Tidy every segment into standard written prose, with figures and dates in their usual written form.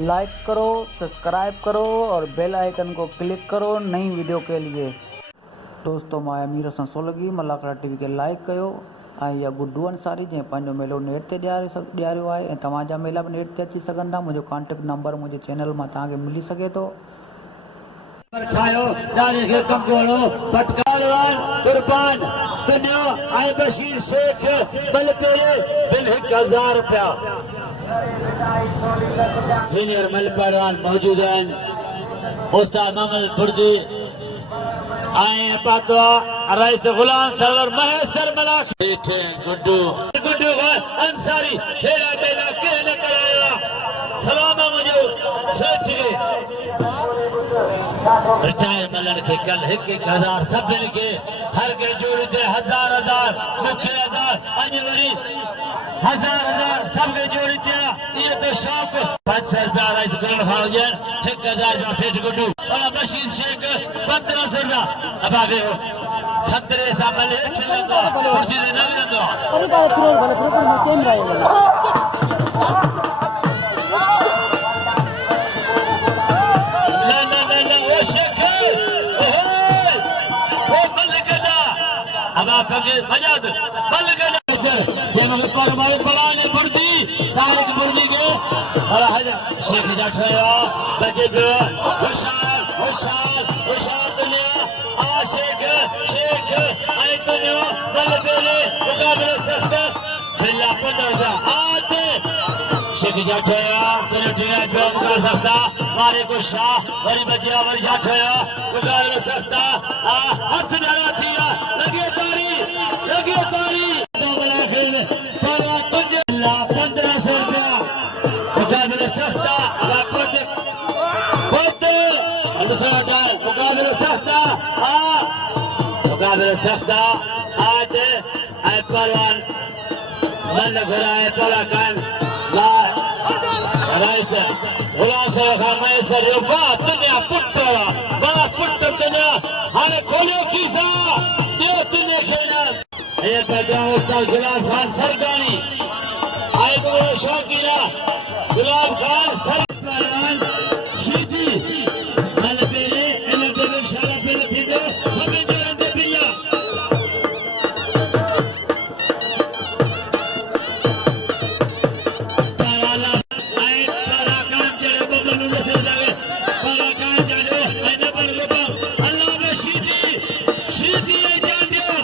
Like करो, subscribe करो और बेल आइकन को क्लिक करो नई वीडियो के लिए। दोस्तों मां अमीर हसन सोलगी मलाकड़ा टीवी के लाइक कयो ऐं इहा गुड्डू अंसारी जंहिं पंहिंजो मेलो नेट ते ॾियारियो आहे ऐं तव्हांजा मेला बि नेट ते अची सघंदा। मुंहिंजो कॉन्टेक्ट नंबर मुंहिंजे चैनल मां तव्हांखे मिली सघे थो। बशीर शेख ₹1000 सीनियर मल पहलवान मौजूद हैं। उस्ताद मोहम्मद बुर्दी आए पातवा रईस गुलाम सरवर महेश्वर मलाक बैठे गुड्डू गुड्डू अंसारी हेरा बेला कहने कराया सलामा मुझे सोच गए रिटायर मलन के कल 1000 सभिन के हर के जोड़ी थे 1000 मुख्य 1000 अंजवरी 1000 सब के जोड़ी थे। ये तो शौक ₹500 राइस गोल खाओ जन 1000 सेठ गुड्डू और बशीर शेख 1500 अब आगे हो 17 साल चलंदो कुर्सी दे न मिलंदो अरे बाबा फिरोल भले फिरोल में केम रहे मजाद बल गया पर मारे पढ़ाने पड़ती तारिक मुर्दी के और शेख जाठया बचे खुशाल खुशाल खुशाल दुनिया आ शेख शेख आई दुनिया बल बेले मुकाबले सख्त बिल्ला 15 आते शेख जाठया कनेक्टिंग जो मुकाबला सख्ता मारे को शाह वरी बजिया वरी जाठया मुकाबले सख्ता आ हाथ डरा थिया लगे तारी तो बड़ा खेल पर तुझे ₹1500 मुकाबले सख्ता मुकाबले सख्ता मुकाबले सख्ता आज पहलवान मन घुराए पलाकन ला राइस गुलाम खान महेश्वर यो वाह दुनिया पुत्र दुनिया हाने खोलियो खीसा दियो तुझे खेलना ये पैगाम उस्ताद गुलाम खान सरगानी आए तो शौकीना गुलाम खान सरगान शीदी मन पेले इन देव शाला पे थी दो सभी जोरन दे बिल्ला पाला आए पाला काम जड़े बबलू में से जावे पाला काम जानो आने पर गोपा अल्लाह में शीदी जान दियो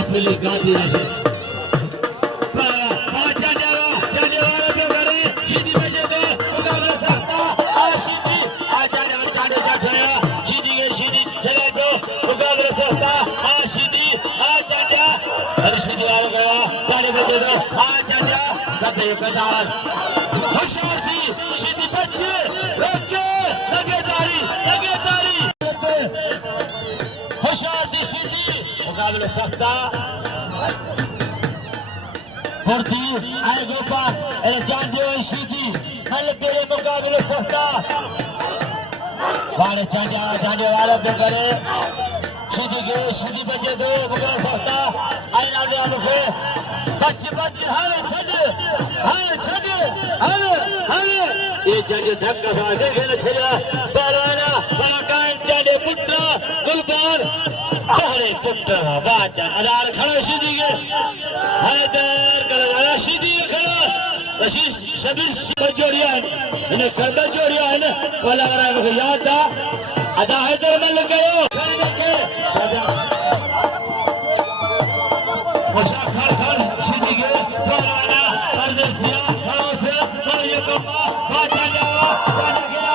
असली गादी है मुकाबले सख्ता फुर्ती आए गोपाल जान दियो शीदी मल पेरे मुकाबले सख्ता वाले चांडिया वाले पे करे शीदी बचे दो मुकाबले सख्ता आई नाम दे मुखे बच हरे ये चांडिया धक्का सा देखे न छला पराना पराकान चांडिया पुत्र गुलबान अरे पुत्र बाजा अदार खड़ा शीदी के हैदर कर शीदी खड़ा बशीर शबीर बजोड़िया इन्हें कर बजोड़िया है ना वाला रहा है मुझे याद था अदा हैदर मल गयो मुशा खड़ शीदी के पराना परदेसिया भरोसे पर ये बाबा बाजा जावा बाजा गया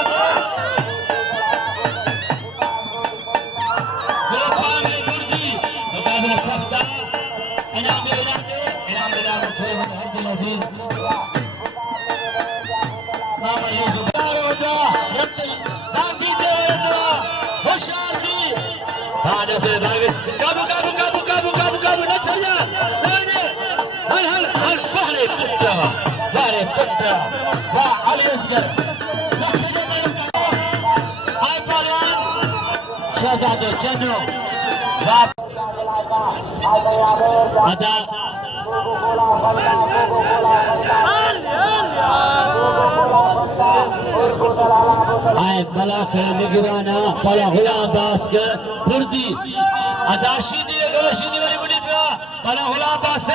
शहजादे चंद्रो ada आए बला के निगराना बला गुलाम बास के फुर्दी अदाशी दी गलशी दी वाली बुढ़ी पे बला गुलाम बास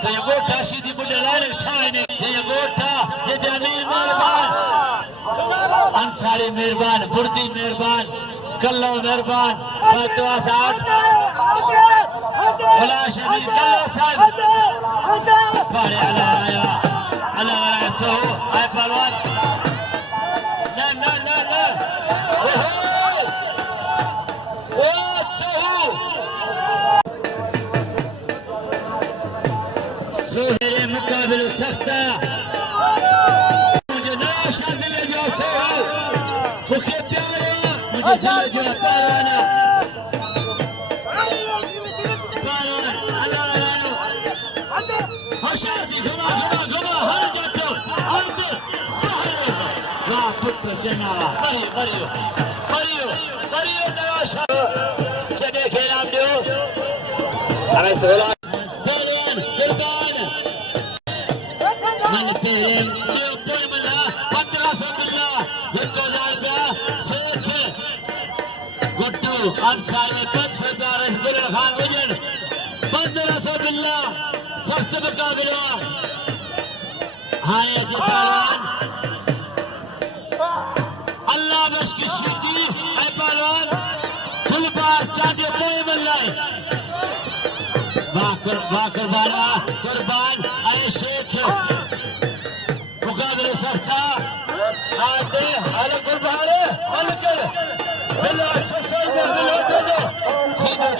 तो ये गोठा शीदी बुढ़े लाने छाए ने ये गोठा ये अमीर मेहरबान अंसारी मेहरबान फुर्दी मेहरबान कल्लो मेहरबान फतवा साहब भला शरीर कल्लो साहब पारे अल्लाह सो आए पहलवान ना ना ना ना ओ सोहेरे मुकाबिल सख्ता मुझे नया शादी जो सोहे मुझे प्यारे मुझे समझो पहलवाना जनावा मरियो मरियो मरियो तराशा चने के नाम दो हमें सोला पहलवान कुर्बान मन पहले दो कोई मना 1500 बिल्ला 1000 रुपया शेख गुड्डू अंसार में 500 रस गिरण खान वजन 1500 बिल्ला सख्त मुकाबला हाँ ये जो पहलवान अल्लाह बस की सीटी है पहलवान फुलबार चांदी कोई मल्लाई बाकर बाला कुर्बान आए शेख मुकाबले सख्ता आते अरे कुर्बान अलके बिल्ला 600 रुपया बिल्ला दे दो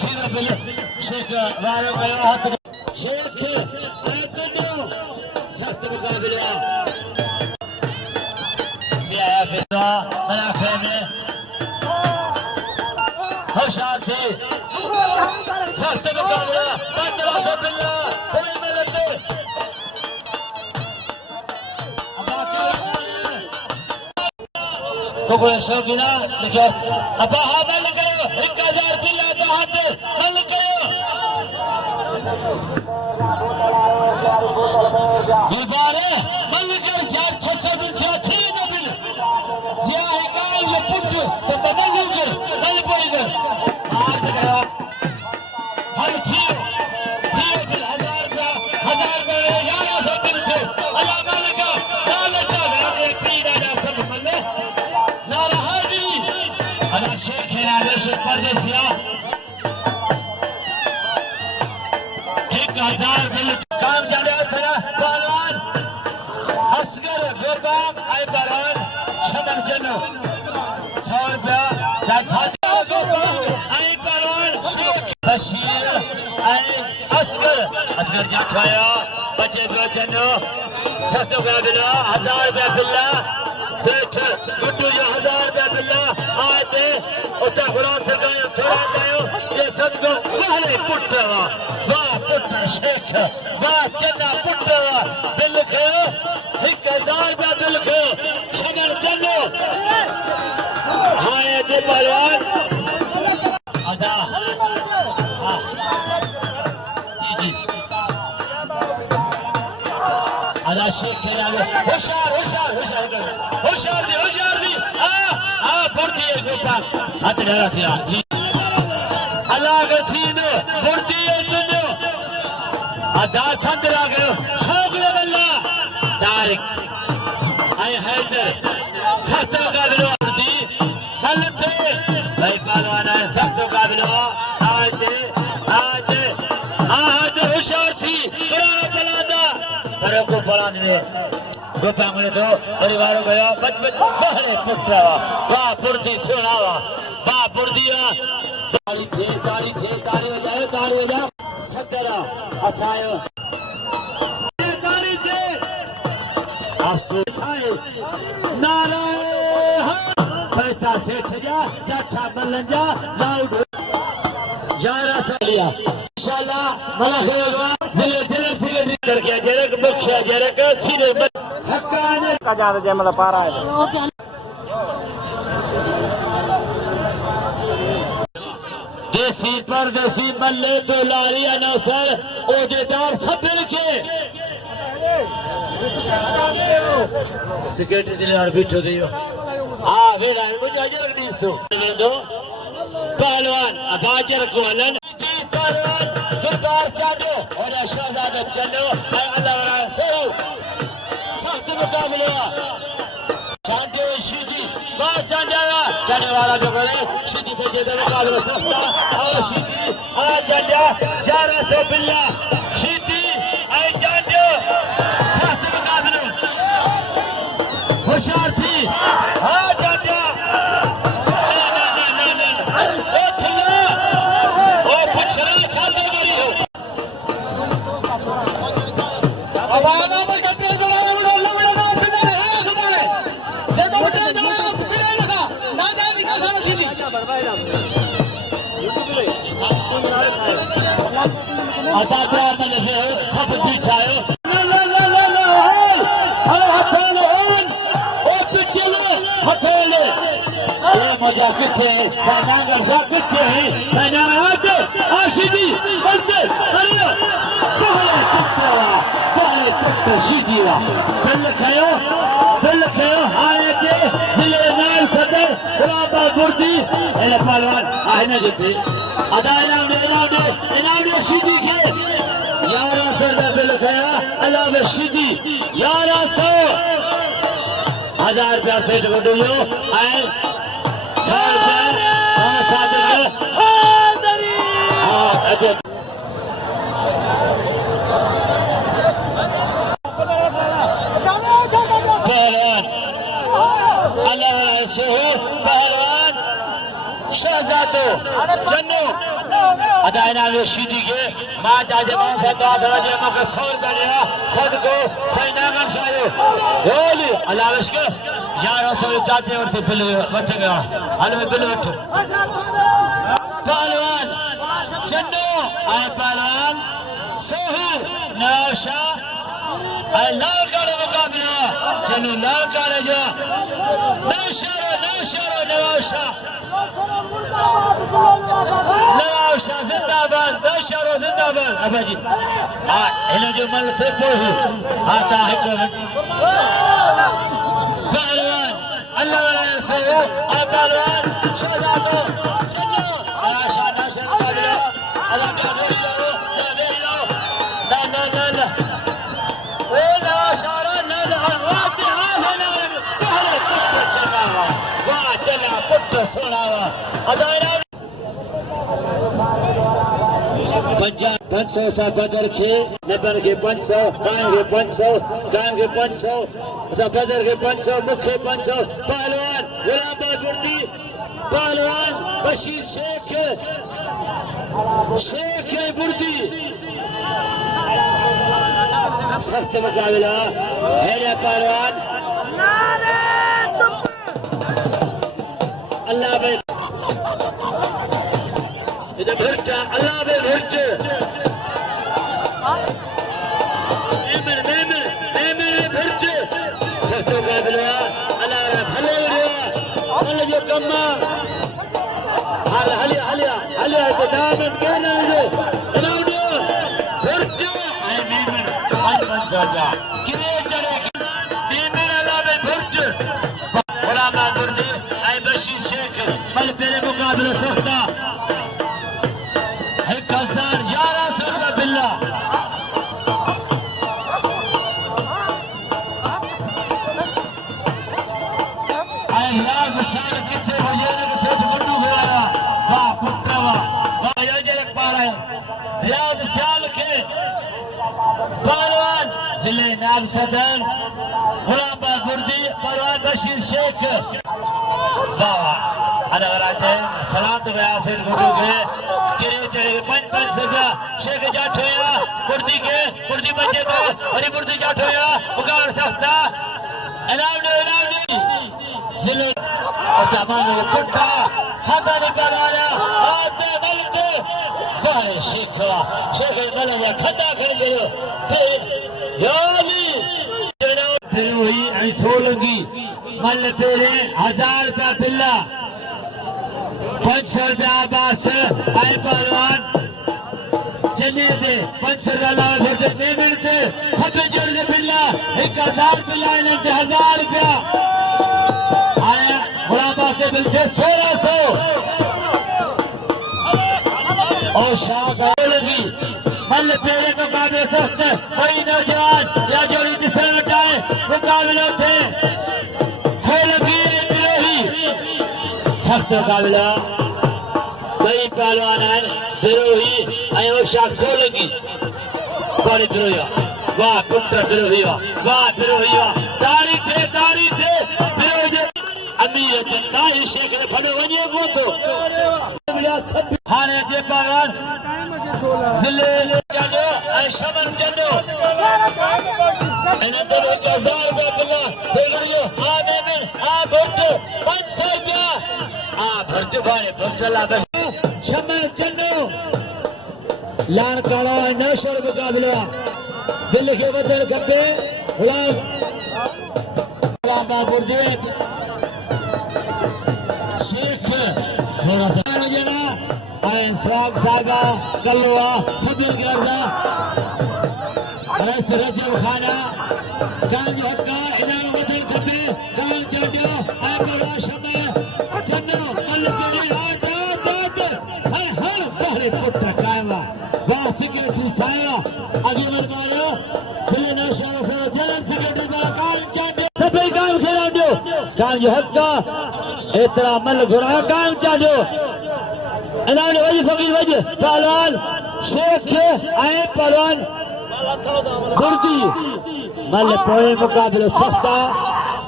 खीना बिल्ला शेख वारों का हाथ शेख आए तो सख्त मुकाबला मनाफे में होशियार थे सख्त मुकाबला 1500 बिल्ला कोई मिलते कोई शौकीना देखो अब हाँ बंद करो 1000 बिल्ला तो हाथ बंद करो गुलबारे बंद कर 400 बिल्ला पुट तो बदल कर बल पड़ेगा आज गया हर थियो बिल 1000 रुपया 1100 बिल थे अल्लाह मालिक गाने पीड़ा जा सब मल्ले नारा हाजिरी अल्लाह शेख है नाश परदेसिया 1000 बिल काम जाने था पहलवान असगर गुरबान आई पहलवान शमन जनो 100 रुपया आई पहलवान शेख बशीर आई असगर जाठवाया बच्चे बचनो सस्तो का बिल्ला 1000 रुपया बिल्ला सेठ गुड्डू जो 1000 रुपया बिल्ला आते उता गुलाम सरकार थोड़ा पायो ये सब को वाले पुट्टवा वाह पुट्ट शेख वाह चन्ना पुट्टवा बिल खयो 1000 रुपया बिल खयो शमर चलो हाँ ये जे पहलवान अदा हाँ जी अदा शेख के नाम होशियार दी फुर्ती है गोपा हाथ डरा थी जी अल्लाह के थी नो फुर्ती है तुझो अदा चंद्रा गयो शौक ले बल्ला तारिक आई हैदर सस्तो का बिलो फुर्ती हलते भाई पहलवान है सस्तो का बिलो आज होशियार थी पुराना पलादा पर को पलान में गोपा मुझे तो परिवारों गया बचपन पहले पुट्टावा वाह फुर्ती सुनावा वाह फुर्तिया तारी थे हो जाए सतरा असायो तारी थे अफसोस छाए नारा पैसा सेठ जा चाचा मलंजा लाउड यारा सलिया इंशाल्लाह मला होगा दिले जरक फिले नहीं कर गया जरक बख्शा जरक सीधे हक्काने का ज्यादा जय मतलब पा रहा है देसी परदेसी मल्ले तो लारी अनसर ओदेदार सब मिलके सेक्रेटरी दिले यार बिठो दियो हाँ वेला मुझे अजर दीसो दो पहलवान अगाजर को हलन पहलवान किरदार चाडो और शहजादा चलो अल्लाह वाला सो सख्त मुकाबला चांदे शीदी बात चांदे वाला जो करे शीदी पे जे मुकाबला सख्ता और शीदी आ चांदा 1100 बिल्ला शीदी आई चांदे सख्त मुकाबला होशियार थी हाँ चांदा ओ ठिला ओ पुछरा चांदे मरी हो अब आना मत करते जोड़ा आता क्या मैंने सब दिखायो अरे हथेले ओ पिटले हथेले ये मजा किथे नांगर सा किथे नांगर आशिदी बंदे अरे पहले टक्कर सीधीवा दिल खायो आए के दिले नाल सदर गुलाबा गुर्दी एले पहलवान आने जते अदा इनाम सीधी के 1100 दिल खाया अलावे सीधी 1100 1000 रुपया सेठ वडो यो आए 100 रुपया हम साथ हां अदे पहलवान शहजादो चन्नू अदा इनाम शीदी के मां जाजे मां से तो आधरा जे मके 100 रुपया सदको सही नागम शायो होली अलावश के 1100 चाचे और पिले बच गया हल में बिल उठ पहलवान चन्नू आए पहलवान सोहू नौशा आए लाल काले मुकाबला चन्नू लाल काले जो नौशा नवाशा जिंदाबाद नौशा जिंदाबाद अबाजी हाँ इन्हें जो मल थे पोही आता है पहलवान अल्लाह वाला से पहलवान शहजादो चन्नू नवाशा नौशा मुकाबला अल्लाह का बेलो ना बेलो ना ओ नवाशा ना वाते आहे ना पहले पुत्र चलावा वाह चला पुत्र सोनावा अदायरा 500 सा बदर के नबर के 500 कायम के 500 सा बदर के 500 मुखे 500 पहलवान गुलाबा गुर्दी पहलवान बशीर शेख गुर्दी सख्त मुकाबला है पहलवान अल्लाह में इधर भरता अल्लाह में भरत नेमर भरत सस्तो मुकाबला अल्लाह रे भले रे अल्लाह जो कम्मा हलिया को दामन कहना रे इनाम भरत आई नेमर 500 जा किरे चढ़े नेमर अल्लाह में भरत गुलाबा गुर्दी आई बशीर शेख बल तेरे मुकाबले सख्ता 1100 रुपया बिल्ला आई लाज साल किथे बजेने के सेठ गुड्डू गवारा वाह पुत्र वाह जलक पा रहे लाज साल के पहलवान जिले नाम सदर गुलाबा गुर्दी पहलवान बशीर शेख वाह अदाराजे सलाम तो गया सेठ गुड्डू के किरे चढ़े 500 रुपया शेख जाट होया कुर्ती बचे तो हरी कुर्ती जाट होया उगाड़ सख्ता इनाम दे जिले तमाम पुट्टा खाता निकाल आया आते बलके सारे शेख मल या खाता कर चलो फिर याली फिर वही ऐसो लगी मल तेरे 1000 रुपया बिल्ला 500 रुपया बस आए पहलवान चलिए दे 500 रुपया पेमेंट दे सब जोड़ दे बिल्ला 1000 बिल्ला 1000 रुपया आया मुकाबले थे 1600 और शाह लगी मल पेरे मुकाबले सख्त वही नौजवान या जोड़ी दिशा लटाए मुकाबले थे 16 की विरोही सख्त मुकाबला कई पहलवान हैं विरोही आयो शाह 16 की बड़ी विरोही वाह पुत्र विरोही वाह विरोही तारीख थे विरोही अमीर जनता ये शेख ने फड़ो वने को तो हाने जे पहलवान जिले चलो ऐ शमर चलो इन तो 1000 रुपए बिल्ला फेगड़ियो आ में आ भट 500 रुपया आ भट भाई भटला शमर चलो लान काला नशर मुकाबला दिल के बदल गप्पे गुलाम बाबूर दे शेख थोड़ा सा जना इंसाफ सागा कलवा सदर गर्दा रस रजब खाना काम हक्का इनाम बदल गप्पे काम चढ़ो आए परवा शमे चन्नो कल पेरी आदत हर पहरे पुत्र कायवा वाह सेक्रेटरी साया आगे बढ़ायो फिर नशा फिर जलन सेक्रेटरी बा काम चढ़ो सभी काम खेला दो काम जो हक्का इतना मल घुरा काम चढ़ो इनाम वजी फकीर वजी पहलवान शेख आए पहलवान बुर्दी मल पोए मुकाबले सख्ता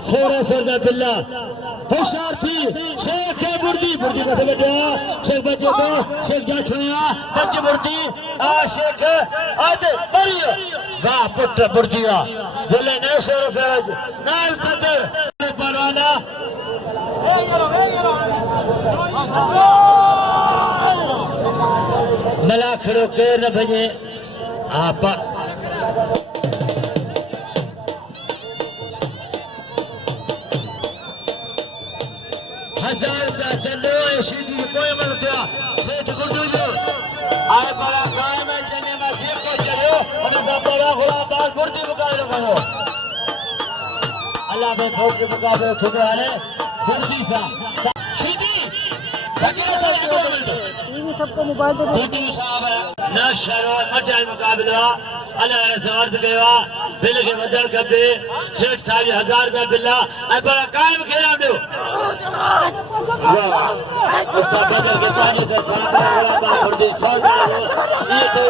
1600 रुपए बिल्ला होशियार थी शेख बुर्दी बते बैठा शेख बच्चे को शेख जा छुआ बच्चे बुर्दी आ शेख आदे बरियो वाह पुत्र बुर्दिया जिले ने 100 रुपए नाल सदर परवाना मलाखड़ो के न भजे आप 1000 रुपया चलो सीधी कोई मन दिया सेठ गुड्डू जो आए बड़ा कायम है चने में जे को चलो और बड़ा गुलाम बाग बुर्दी मुकाबले करो अल्लाह में भोग के मुकाबले छुपे आने बुर्दी सा सीधी बगैर चले 2 मिनट सबको मोबाइल पे बुर्दी साहब है ना शरो मजाल मुकाबला अल्लाह ने अर्ज गया बिल के बदल कबे शेख साहब 1000 रुपया बिल्ला ए बड़ा कायम खेला दो उसका बदल के पानी का बड़ा बड़ा बुर्दी 100 रुपया ये तो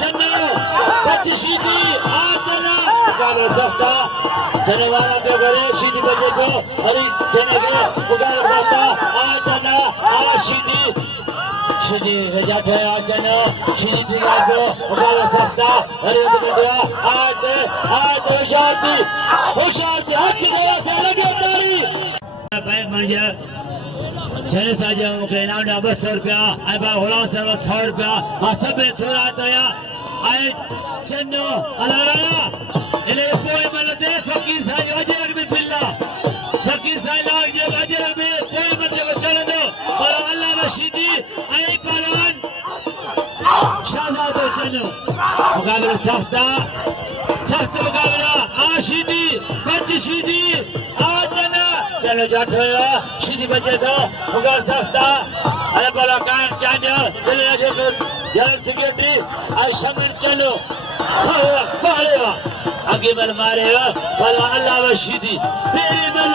चन्नो बच्ची आ जना मुकाबला सस्ता जने वाला पे करे सीधी बजे को हरी जने के मुकाबला सस्ता आ जना आ सीधी जाते आज जना सीधी दिया को मुकाबला सस्ता हरी बजे आज होशियार थी हाथ गया से लगे तारी बैंक मर्जा छह साजा मुके इनाम 200 रुपया आई बा होला से 100 रुपया हां सब थोड़ा तो या आई चन्नो अलारा इले कोई मलते फकीर साई अजरक में बिल्ला फकीर साई लाग जे अजरक में कोई मतलब चल दो और अल्लाह मशीदी आई पहलवान शहजाद चन्नो मुकाबला सख्त मुकाबला आशीदी बच सीधी आजना चलो जाठो सीधी बचे तो मुकाबला सख्ता अरे बड़ा काम चांदो चले जो जल सेक्रेटरी आई शमर चलो पहले आगे बल मारे वाला अल्लाह वशीदी तेरे बल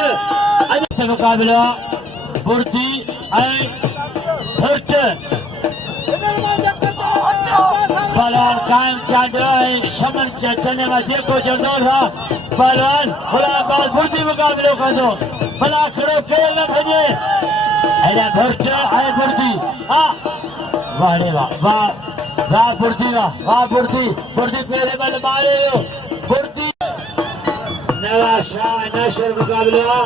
अजय मुकाबला बुर्दी आई हट पहलवान कायम चांदो शमर चने में देखो जो नोरा पहलवान बड़ा बात बुर्दी मुकाबले कर दो बना खड़ो खेल न भजे अरे भट आई बुर्दी हाँ वाह रे वाह बुर्दी पहले बल मारे हो बुर्दी नवाज शाह नशर मुकाबला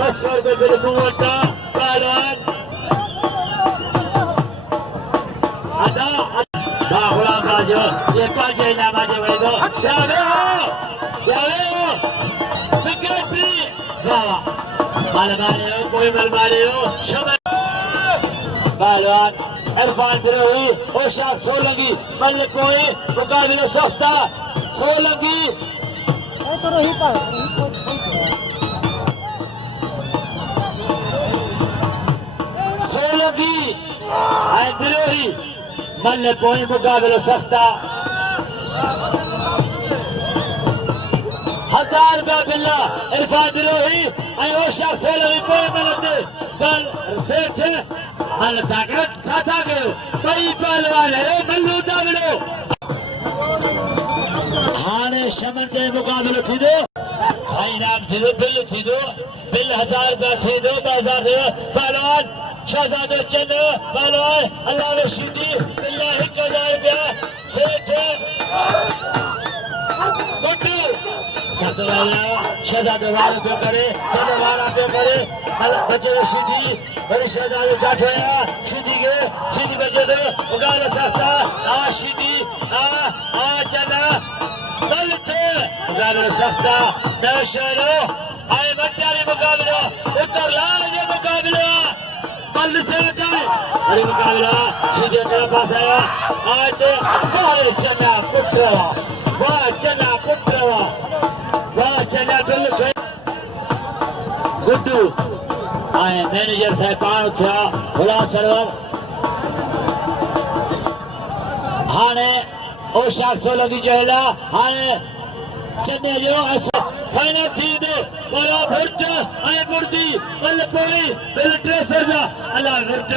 200 रुपए बिल मुवट्टा पहलवान अदा गुलाम बाजो ये पांचे ना बाजे भाई दो यावे हो सेक्रेटरी वाह माल मारे हो कोई मल मारे हो शमर पहलवान इरफान बिरोही और शाह 16 की मल कोई मुकाबले सख्ता 16 की शीदी ऐं बिरोही मल पोइ मुक़ाबिलो सख्ता 1000 रुपया बिल्ला इरफान बिरोही ऐं ओशा सोलवी पोइ मिलंदे पर सेठ मल ताकत छा था कयो ॿई पहलवान मल्लू था मिलो हाणे शमन जे मुक़ाबिलो थींदो साईं राम थींदो बिल थींदो बिल 1000 रुपया थींदो 2000 पहलवान शहजादो चंद पहलवान अल्लाह रशीदी बिल्ला 1000 रुपया सेठ गुड्डू सतवाला शहजादो वाला पे करे चंद वाला पे करे बच्चे रशीदी बड़ी शहजादो जाठोया शीदी के शीदी बच्चे दो उगाड़ सकता आ शीदी आ चला बल थे उगाड़ सकता नशलो आए बट्टारी मुकाबला उत्तर लाल जे मुकाबला बल थे अरे मुकाबला शीदी तेरे पास आया आज वाह चना पुत्रवा वाह चना पुत्रवा वाह चना बिल गुड्डू आए मैनेजर साहब पान उठा भोला सरवर हाणे ओशा सोलंकी चहला हाणे चने जो फाइनल थी दो बोला भुर्ज ऐं मुर्दी बल पोई बिल 3 अल्लाह भुर्ज